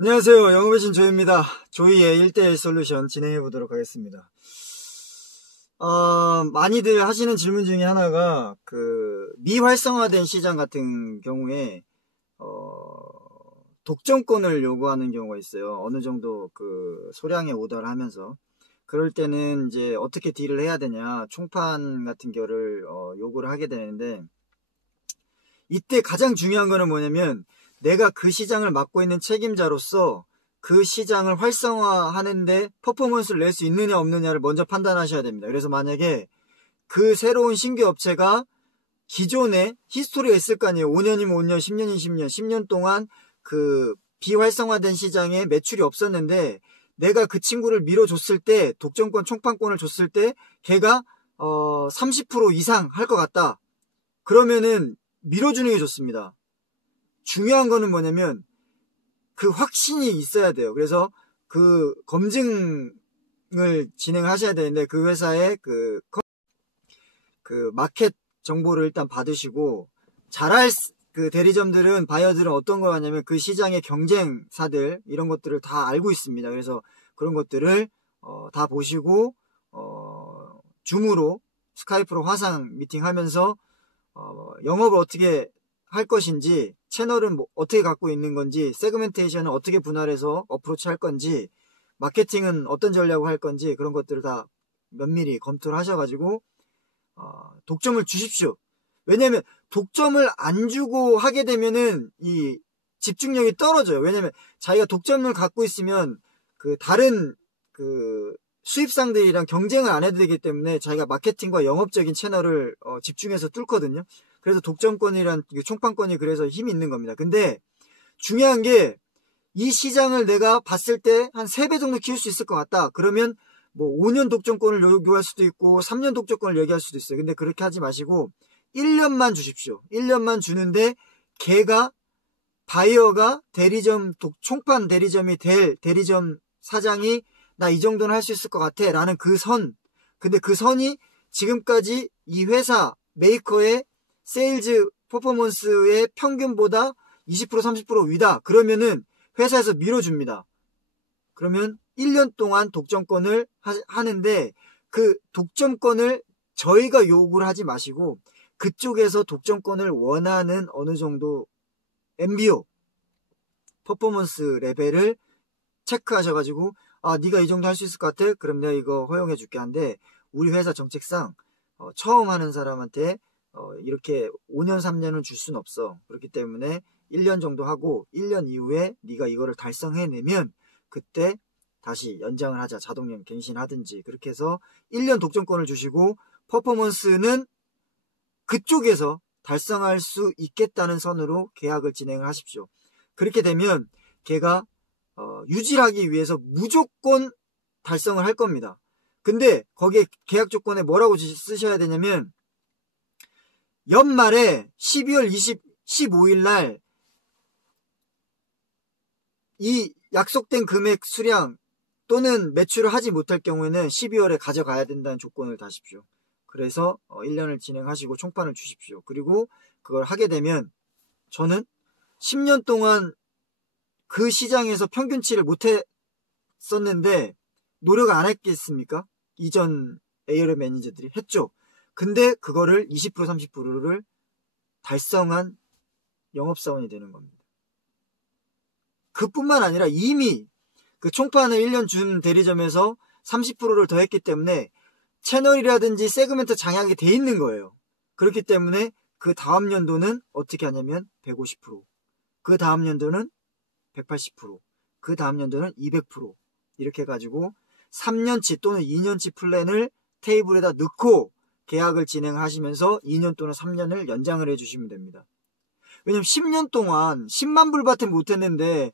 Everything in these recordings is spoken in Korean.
안녕하세요. 영업의 신 조이입니다. 조이의 1대1 솔루션 진행해 보도록 하겠습니다. 많이들 하시는 질문 중에 하나가 미활성화된 시장 같은 경우에 독점권을 요구하는 경우가 있어요. 어느 정도 소량의 오더를 하면서 그럴 때는 이제 어떻게 딜을 해야 되냐, 총판 같은 거를 요구를 하게 되는데, 이때 가장 중요한 거는 뭐냐면 내가 그 시장을 맡고 있는 책임자로서 그 시장을 활성화하는데 퍼포먼스를 낼 수 있느냐 없느냐를 먼저 판단하셔야 됩니다. 그래서 만약에 그 새로운 신규 업체가 기존에 히스토리가 있을 거 아니에요. 5년이면 5년, 10년이면 10년, 10년 동안 그 비활성화된 시장에 매출이 없었는데 내가 그 친구를 밀어줬을 때, 독점권 총판권을 줬을 때 걔가 30% 이상 할 것 같다. 그러면은 밀어주는 게 좋습니다. 중요한 거는 뭐냐면 그 확신이 있어야 돼요. 그래서 그 검증을 진행하셔야 되는데, 그 회사의 그 마켓 정보를 일단 받으시고, 잘할 그 대리점들은, 바이어들은 어떤 걸 하냐면 그 시장의 경쟁사들 이런 것들을 다 알고 있습니다. 그래서 그런 것들을 다 보시고 줌으로, 스카이프로 화상 미팅하면서 영업을 어떻게 할 것인지, 채널은 어떻게 갖고 있는 건지, 세그멘테이션은 어떻게 분할해서 어프로치 할 건지, 마케팅은 어떤 전략을 할 건지, 그런 것들을 다 면밀히 검토를 하셔가지고 독점을 주십시오. 왜냐면 독점을 안 주고 하게 되면은 이 집중력이 떨어져요. 왜냐면 자기가 독점을 갖고 있으면 그 다른 그 수입상들이랑 경쟁을 안 해도 되기 때문에 자기가 마케팅과 영업적인 채널을 집중해서 뚫거든요. 그래서 독점권이란 총판권이 그래서 힘이 있는 겁니다. 근데 중요한 게, 이 시장을 내가 봤을 때 한 3배 정도 키울 수 있을 것 같다. 그러면 뭐 5년 독점권을 요구할 수도 있고 3년 독점권을 얘기할 수도 있어요. 근데 그렇게 하지 마시고 1년만 주십시오. 1년만 주는데 바이어가 대리점, 총판 대리점이 될 대리점 사장이 나 이 정도는 할 수 있을 것 같아 라는 그 선. 근데 그 선이 지금까지 이 회사 메이커의 세일즈 퍼포먼스의 평균보다 20% 30% 위다. 그러면은 회사에서 밀어줍니다. 그러면 1년 동안 독점권을 하는데, 그 독점권을 저희가 요구를 하지 마시고 그쪽에서 독점권을 원하는 어느 정도 MBO 퍼포먼스 레벨을 체크하셔가지고, 네가 이 정도 할 수 있을 것 같아? 그럼 내가 이거 허용해 줄게 한데, 우리 회사 정책상 처음 하는 사람한테 이렇게 5년 3년은 줄 순 없어. 그렇기 때문에 1년 정도 하고 1년 이후에 네가 이거를 달성해내면 그때 다시 연장을 하자. 자동 갱신하든지. 그렇게 해서 1년 독점권을 주시고 퍼포먼스는 그쪽에서 달성할 수 있겠다는 선으로 계약을 진행을 하십시오. 그렇게 되면 걔가 유지하기 위해서 무조건 달성을 할 겁니다. 근데 거기에 계약 조건에 뭐라고 쓰셔야 되냐면, 연말에 12월 15일 날 이 약속된 금액 수량 또는 매출을 하지 못할 경우에는 12월에 가져가야 된다는 조건을 다십시오. 그래서 1년을 진행하시고 총판을 주십시오. 그리고 그걸 하게 되면, 저는 10년 동안 그 시장에서 평균치를 못했었는데 노력 안 했겠습니까? 이전 ARM 매니저들이 했죠. 근데 그거를 20% 30%를 달성한 영업사원이 되는 겁니다. 그뿐만 아니라 이미 그 총판을 1년 준 대리점에서 30%를 더 했기 때문에 채널이라든지 세그멘트 장악이 돼 있는 거예요. 그렇기 때문에 그 다음 연도는 어떻게 하냐면 150%, 그 다음 연도는 180%, 그 다음 연도는 200%, 이렇게 해가지고 3년치 또는 2년치 플랜을 테이블에다 넣고 계약을 진행하시면서 2년 또는 3년을 연장을 해주시면 됩니다. 왜냐면 10년 동안 10만 불밖에 못했는데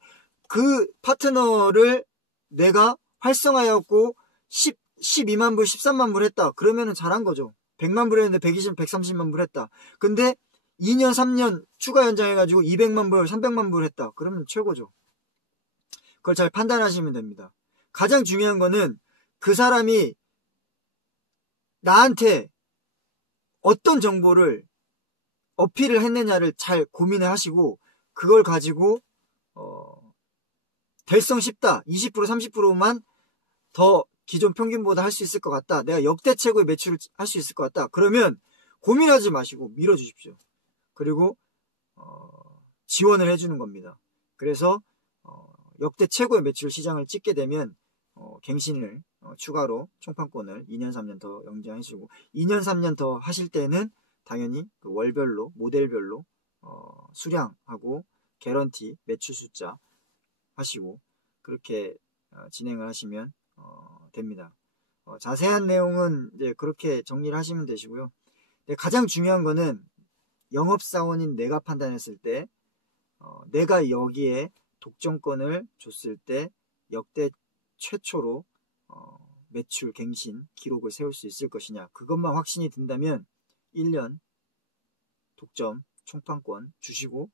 그 파트너를 내가 활성화해갖고 12만 불, 13만 불 했다. 그러면은 잘한 거죠. 100만 불 했는데 120, 130만 불 했다. 근데 2년, 3년 추가 연장해가지고 200만 불, 300만 불 했다. 그러면 최고죠. 그걸 잘 판단하시면 됩니다. 가장 중요한 거는 그 사람이 나한테 어떤 정보를 어필을 했느냐를 잘 고민을 하시고, 그걸 가지고 달성 쉽다. 20% 30%만 더 기존 평균보다 할 수 있을 것 같다. 내가 역대 최고의 매출을 할 수 있을 것 같다. 그러면 고민하지 마시고 밀어주십시오. 그리고 지원을 해주는 겁니다. 그래서 역대 최고의 매출 시장을 찍게 되면 갱신을 추가로 총판권을 2년 3년 더 영장하시고 2년 3년 더 하실 때는 당연히 그 월별로 모델별로 수량하고 개런티 매출 숫자 하시고 그렇게 진행을 하시면 됩니다. 자세한 내용은 이제 그렇게 정리를 하시면 되시고요. 가장 중요한 거는 영업사원인 내가 판단했을 때 내가 여기에 독점권을 줬을 때 역대 최초로 매출 갱신 기록을 세울 수 있을 것이냐 그것만 확신이 든다면 1년 독점 총판권 주시고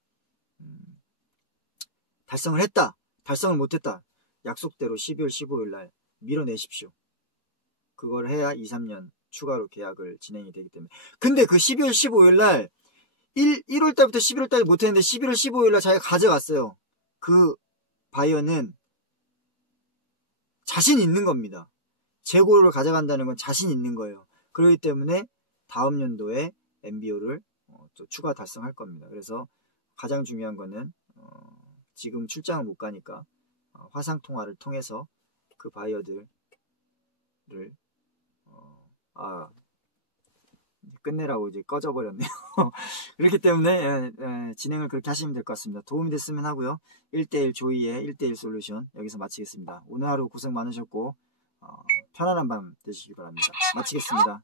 달성을 했다 달성을 못했다 약속대로 12월 15일 날 밀어내십시오. 그걸 해야 2, 3년 추가로 계약을 진행이 되기 때문에. 근데 그 12월 15일 날 1월 달부터 11월 달에 못했는데 11월 15일 날 자기가 가져갔어요. 그 바이어는 자신 있는 겁니다. 재고를 가져간다는 건 자신 있는 거예요. 그렇기 때문에 다음 연도에 MBO를 또 추가 달성할 겁니다. 그래서 가장 중요한 거는 지금 출장을 못 가니까 화상통화를 통해서 그 바이어들을 끝내라고 이제 꺼져버렸네요. 그렇기 때문에 진행을 그렇게 하시면 될 것 같습니다. 도움이 됐으면 하고요. 1대1 조이의 1대1 솔루션 여기서 마치겠습니다. 오늘 하루 고생 많으셨고 편안한 밤 되시기 바랍니다. 마치겠습니다.